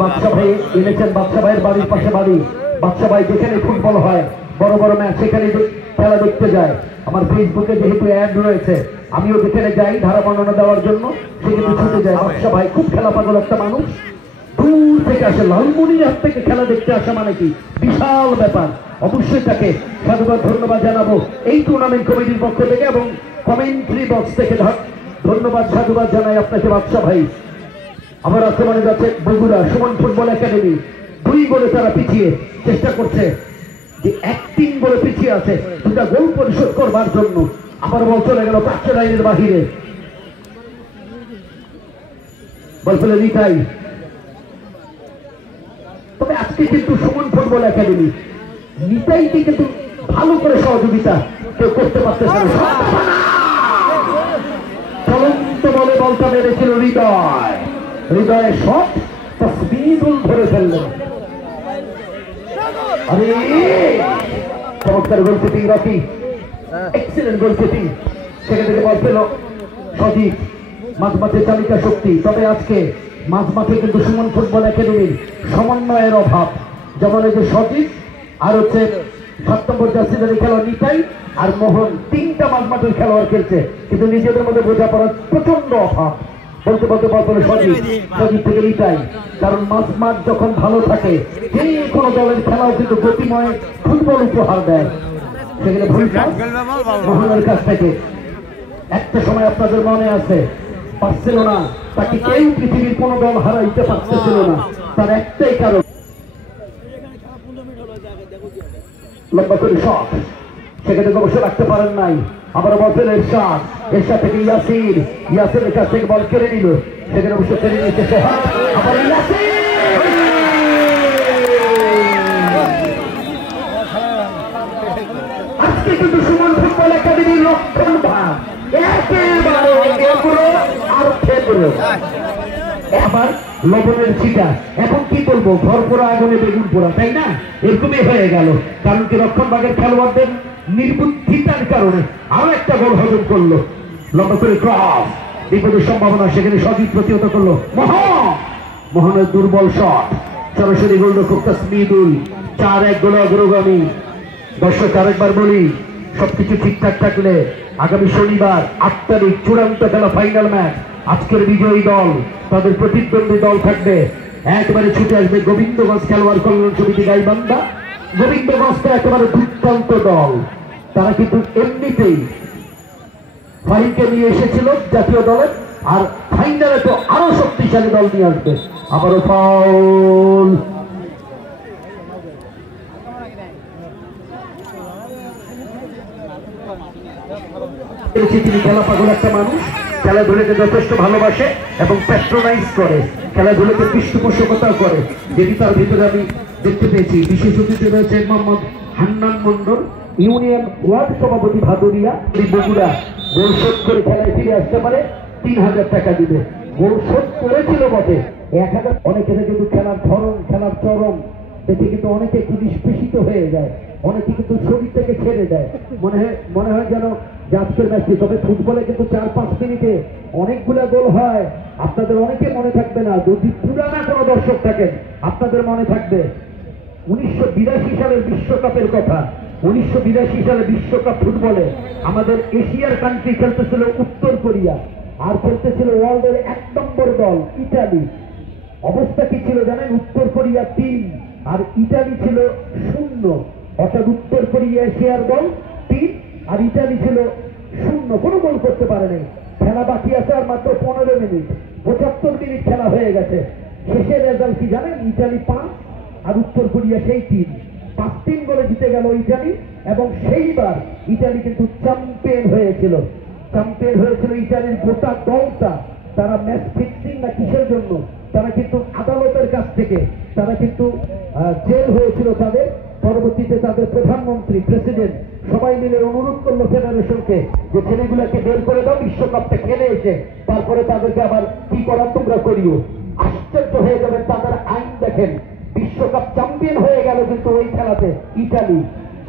বাদশা ভাই এনেছেন, বাদশা ভাইয়ের বাড়ির পাশে বাড়ি। বাদশা ভাই যেখানে ফুটবল হয়, বড় বড় ম্যাচ, সেখানে খেলা দেখতে যায়। আমার ফেসবুকে যেহেতু অ্যাড রয়েছে, আমিও যেখানে যাই ধারা বর্ণনা দেওয়ার জন্য, সেখানে ছুটে যায়। বাদশা ভাই খুব খেলা পাগল একটা মানুষ, দূর থেকে আসে, লালমনিরহাট থেকে খেলা দেখতে আসা মানে কি বিশাল ব্যাপার। অবশ্যই তাকে সাধুবাদ ধন্যবাদ জানাবো এই টুর্নামেন্ট কমিটির পক্ষ থেকে এবং কমেন্ট্রি বক্স থেকে ধন্যবাদ সাধুবাদ জানাই আপনাকে বাদশা ভাই। আবার আক্রমণে যাচ্ছে বগুড়া সুমন ফুটবল একাডেমি। 2 গোলে তারা পিছিয়ে চেষ্টা করছে, যে 1-3 গোলে পিছিয়ে আছে, 2টা গোল পরিশোধ করবার জন্য। আবার বল চলে গেল পাঁচশো লাইনের বাহিরে, বল ফেলে নিতাই। তবে আজকে কিন্তু সুমন ফুটবল একাডেমি নিতাইকে কিন্তু ভালো করে সহযোগিতা কেউ করতে পারতেছে না। চলন্ত বলে বলটা মেরেছিল হৃদয়, হৃদয়ের শট তসবিহুল ধরে ফেললেন। আরে চমৎকার গোল কিপিং রকি, এক্সিলেন্ট গোল কিপিং। সেখান থেকে বল পেল সজীব, মাঝমাঠে চালিকা শক্তি। তবে আজকে মাঝমাঠে কিন্তু সুমন ফুটবল একাডেমির সমন্বয়ের অভাব। যেমন এই যে সজীব আর হচ্ছে 7 নম্বর জার্সিধারী খেলোয়াড় নিতাই আর মোহন, 3টা মাঝমাঠের খেলোয়াড় খেলছে, কিন্তু নিজেদের মধ্যে বোঝাপড়ার প্রচন্ড অভাব। বলতে বলতে বলতে সজীব, সজীব থেকে নিতাই। কারণ মাঝমাঠ যখন ভালো থাকে, যে কোনো দলের খেলাও কিন্তু গতিময় ফুটবল উপহার দেয়। সেখানে মোহনের কাছ থেকে একটা সময় আপনাদের মনে আছে, পারছিল না, তাকে কেউ পৃথিবীর কোন দল হারাইতে পারতেছিল না। তার একটাই কারণ, লম্বা করে শট, সেখানে অবশ্য রাখতে পারেন নাই। আবার বল পেল এরশাদ, এরশাদ থেকে ইয়াসির, ইয়াসিরের কাছ থেকে বল কেড়ে নিল, সেখানে অবশ্য কেড়ে নিয়েছে সোহাগ। আবার ইয়াসির, আজকে কিন্তু সুমন ফুটবল একাডেমির রক্ষণ ভাগ একেবারে আর খেলল। আবার লবণের ছিটা, এখন কি বলবো, ঘর পোড়া আগুনে বেগুন পোড়া, তাই না? এরকমই হয়ে গেল। কারণ কি রক্ষণ ভাগের খেলোয়াড়দের নির্বুদ্ধিতার কারণে আরো একটা গোল হজম করলো। লম্বা করে ক্রস, বিপদের সম্ভাবনা, সেখানে সজীব প্রতিহত করলো মোহনের দুর্বল শট, সরাসরি গোলরক্ষক তাসমিদুল। 4-1 গোলে অগ্রগামী। দর্শক আরেকবার বলি, সবকিছু ঠিকঠাক থাকলে আগামী শনিবার 8 তারিখ চূড়ান্ত খেলা, ফাইনাল ম্যাচ। আজকের বিজয়ী দল, তাদের প্রতিদ্বন্দ্বী দল থাকবে, একেবারে ছুটে আসবে গোবিন্দগঞ্জ খেলোয়াড় কল্যাণ সমিতি গাইবান্ধা। গোবিন্দগঞ্জটা একেবারে দুর্দান্ত দল, তারা কিন্তু এমনিতেই ফাইনকে নিয়ে এসেছিল জাতীয় দলের, আর ফাইনালে তো আরো শক্তিশালী দল নিয়ে আসবে। আবারও ফাউল, তিনি খেলা পাগল একটা মানুষ, খেলাধুলাকে যথেষ্ট ভালোবাসে এবং প্যাট্রোনাইজ করে, খেলাধুলাকে পৃষ্ঠপোষকতা করে, যেটি তার ভিতরে আমি দেখতে পেয়েছি। বিশেষ অতিথি রয়েছে মোহাম্মদ হান্নান মন্ডল, ইউনিয়ন ওয়ার্ড সভাপতি ভাদুরিয়া। বগুড়া গোল শোধ করে খেলায় ফিরে আসতে পারে, 3000 টাকা দিবে। গোল শোধ করেছিল বটে 1000। অনেকে কিন্তু খেলার ধরন, খেলার চরম দেখে কিন্তু অনেকে একটু নিষ্পেষিত হয়ে যায়, অনেকে কিন্তু শরীর থেকে ছেড়ে দেয়, মনে হয় যেন আজকের ম্যাচটি। তবে ফুটবলে কিন্তু 4-5 মিনিটে অনেকগুলা গোল হয়। আপনাদের অনেকে মনে থাকবে না, যদি পুরানা কোনো দর্শক থাকেন আপনাদের মনে থাকবে 1982 সালের বিশ্বকাপের কথা। 1982 সালে বিশ্বকাপ ফুটবলে আমাদের এশিয়ার কান্ট্রি খেলতেছিল উত্তর কোরিয়া, আর খেলতেছিল ওয়ার্ল্ডের 1 নম্বর দল ইটালি। অবস্থা কি ছিল জানেন? উত্তর কোরিয়া 3 আর ইটালি ছিল 0। অর্থাৎ উত্তর কোরিয়া এশিয়ার দল 3 আর ইটালি ছিল 0, কোনো গোল করতে পারে নাই। খেলা বাকি আছে আর মাত্র 15 মিনিট, 75 মিনিট খেলা হয়ে গেছে। শেষের রেজাল্ট কি জানেন? ইটালি 5 আর উত্তর কোরিয়া সেই 3। 5-3 গোলে জিতে গেল ইটালি, এবং সেইবার ইটালি কিন্তু চ্যাম্পিয়ন হয়েছিল। চ্যাম্পিয়ন হয়েছিল ইটালির গোটা দলটা। তারা ম্যাচ ফিক্সিং না কিসের জন্য, তারা কিন্তু আদালতের কাছ থেকে তারা কিন্তু জেল হয়েছিল তাদের। পরবর্তীতে তাদের প্রধানমন্ত্রী, প্রেসিডেন্ট সবাই মিলে অনুরোধ করলো ফেডারেশনকে যে ছেলেগুলোকে বের করে দাও, বিশ্বকাপটা খেলে এসে তারপরে তাদেরকে আবার কি করার তোমরা করিও। আশ্চর্য হয়ে যাবেন, তাদের আইন দেখেন, বিশ্বকাপ চ্যাম্পিয়ন হয়ে গেল, কিন্তু ওই খেলাতে ইটালি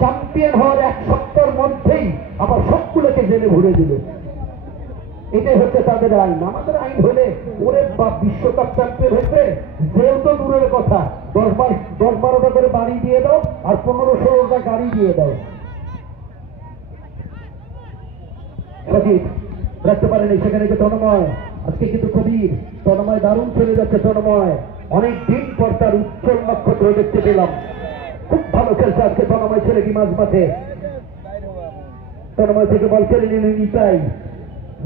চ্যাম্পিয়ন হওয়ার 1 সপ্তাহের মধ্যেই আবার সবগুলোকে জেলে ভরে দিল। এটাই হচ্ছে তাদের আইন। আমাদের আইন হলে ওরে বাপ বিশ্বকাপ চ্যাম্পিয়ন হয়েছে, জেল তো দূরের কথা, 10-12টা করে বাড়ি দিয়ে দাও আর 15-16টা গাড়ি দিয়ে দাও। সজীব রাখতে পারেনি সেখানে যে তন্ময়, আজকে কিন্তু কবির তন্ময় দারুণ চলে যাচ্ছে। তন্ময় অনেক দিন পর তার উজ্জ্বল নক্ষত্র দেখতে পেলাম, খুব ভালো খেলছে আজকে তন্ময় ছেলে কি মাঝ মাঠে। তন্ময় থেকে বল কেড়ে নিল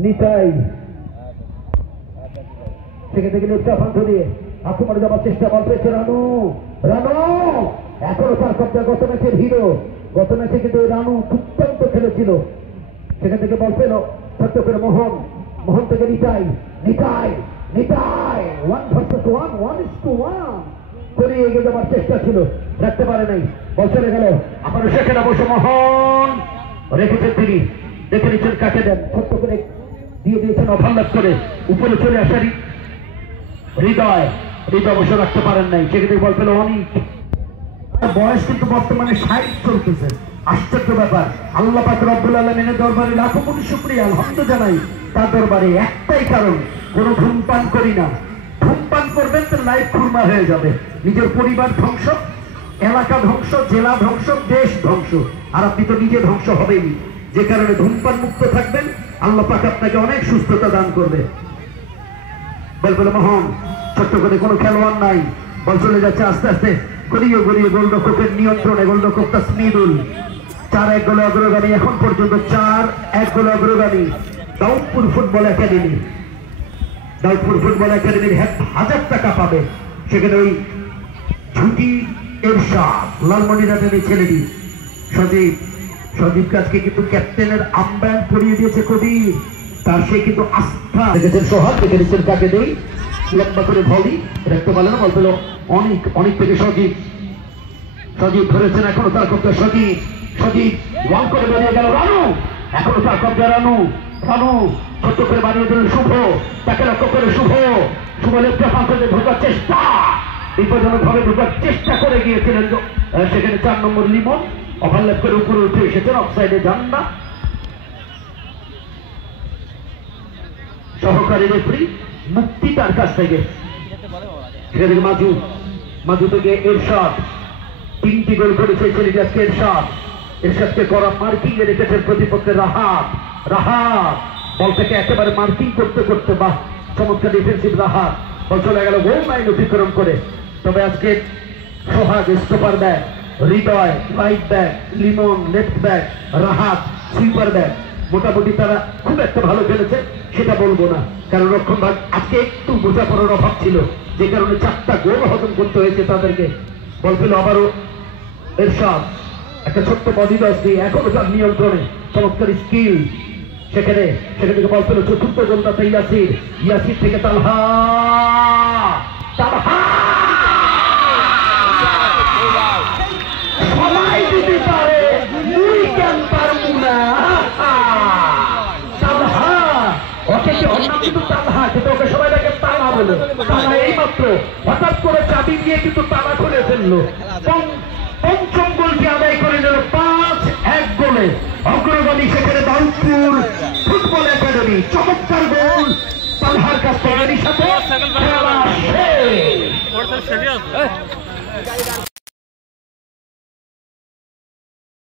নিতাই, সেখান থেকে লুৎফান্ত দিয়ে আক্রমণে যাওয়ার চেষ্টা, বল পেয়েছে রানু এখনো তার কব্জা। গত ম্যাচের হিরো, গত ম্যাচে কিন্তু রানু দুর্দান্ত খেলেছিল। সেখান থেকে বল পেল ছোট্ট করে মোহন থেকে নিতাই 1 versus 1 করে এগিয়ে যাওয়ার চেষ্টা ছিল, রাখতে পারে নাই, বল চলে গেল। আবারও সেখানে বসে মোহন রেখেছেন, তিনি দেখে নিচ্ছেন কাকে দেন, ছোট্ট করে দিয়ে দিয়েছেন ওভারল্যাপ করে, উপরে চলে আসারই হৃদয় অবশ্য রাখতে পারেন নাই। সেক্ষেত্রে বল পেল অনেক। বয়স কিন্তু বর্তমানে 60 চলতেছে, আশ্চর্য ব্যাপার। আল্লাহ পাক রব্বুল আলামিনের দরবারে লাখো কোটি শুকরিয়া, আলহামদুলিল্লাহ জানাই তার দরবারে। একটাই কারণ, কোনো ধূমপান করি না। ধূমপান করবেন তো লাইফ খুরমা হয়ে যাবে, নিজের পরিবার ধ্বংস, এলাকা ধ্বংস, জেলা ধ্বংস, দেশ ধ্বংস, আর আপনি তো নিজে ধ্বংস হবেনি। যে কারণে ধূমপান মুক্ত থাকবেন, আল্লাহ পাক আপনাকে অনেক সুস্থতা দান করবে। বল মোহন ছোট্ট করে, কোনো খেলোয়াড় নাই, বল চলে যাচ্ছে আস্তে আস্তে গড়িয়ে গোলরক্ষকের নিয়ন্ত্রণে। গোলরক্ষক তাসমিদুল 4-1 গোলে অগ্রগামী, এখন পর্যন্ত 4-1 গোলে অগ্রগামী Daudpur football academy. Daudpur football একাডেমির 1000 টাকা পাবে। সেখানে ওই ঝুঁটি এরশাদ লালমনিরহাটের এই ছেলেটি সজীব কাজকে কিন্তু ক্যাপ্টেনের আম্বায়ার পরিয়ে দিয়েছে কবির, তার সে কিন্তু আস্থা দেখেছেন। সোহাগ দেখে নিচ্ছেন কাকে দেই, লম্বা করে ভলি রাখতে পারলেন না, বল পেল অনেক থেকে সজীব ধরেছেন, এখনো তার কব্জা সজীব ওয়ান করে বেরিয়ে গেল রানু, এখনো তার কব্জা রানু ছোট্ট করে বানিয়ে দিলেন শুভ, তাকে লক্ষ্য করে শুভ লেফটে ফাঁকে ঢোকার চেষ্টা, বিপজ্জনক ভাবে ঢোকার চেষ্টা করে গিয়েছিলেন। সেখানে 4 নম্বর লিমন ওভারল্যাপ করে উপরে উঠে এসেছেন, অফসাইডে যান না। সহকারী রেফারি মুক্তি তার কাছ থেকে, সেখান থেকে মাজু থেকে এরশাদ 3টি গোল করেছে ছেলেটি আজকে। এরশাদকে করা মার্কিং এ রেখেছেন প্রতিপক্ষের রাহাত বলটাকে একেবারে মার্কিং করতে বাহ চমৎকার ডিফেন্সিভ রাহাত, বল চলে গেল গোল লাইন অতিক্রম করে। তবে আজকে Sohag stopper back, Hridoy right back, Limon left back, Rahat sweeper back, মোটামুটি তারা খুব একটা ভালো খেলেছে সেটা বলবো না, কারণ রক্ষণ ভাগ আজকে একটু বোঝাপড়ার অভাব ছিল, যে কারণে 4টা গোল হজম করতে হয়েছে তাদেরকে। বল পেল আবারও এরশাদ, একটা ছোট্ট বডি দশ দিয়ে এখনো তার নিয়ন্ত্রণে, চমৎকার স্কিল। সেখানে থেকে বল পেল চতুর্থ গোলদাতা ইয়াসির থেকে তালহা সবাই দিতে পারে, তুই কেন পারবো না? কিন্তু তালহা, কিন্তু ওকে সবাই দেখে তালা বলে, তালা এইমাত্র হঠাৎ করে চাবি দিয়ে কিন্তু তালা খুলে ফেললো। পঞ্চম গোলটি আদায় করে নিল 5-1 গোলে অগ্রগামী। সেখানে দাউদপুর ফুটবল একাডেমি, চমৎকার গোল তালহার কাছ থেকে।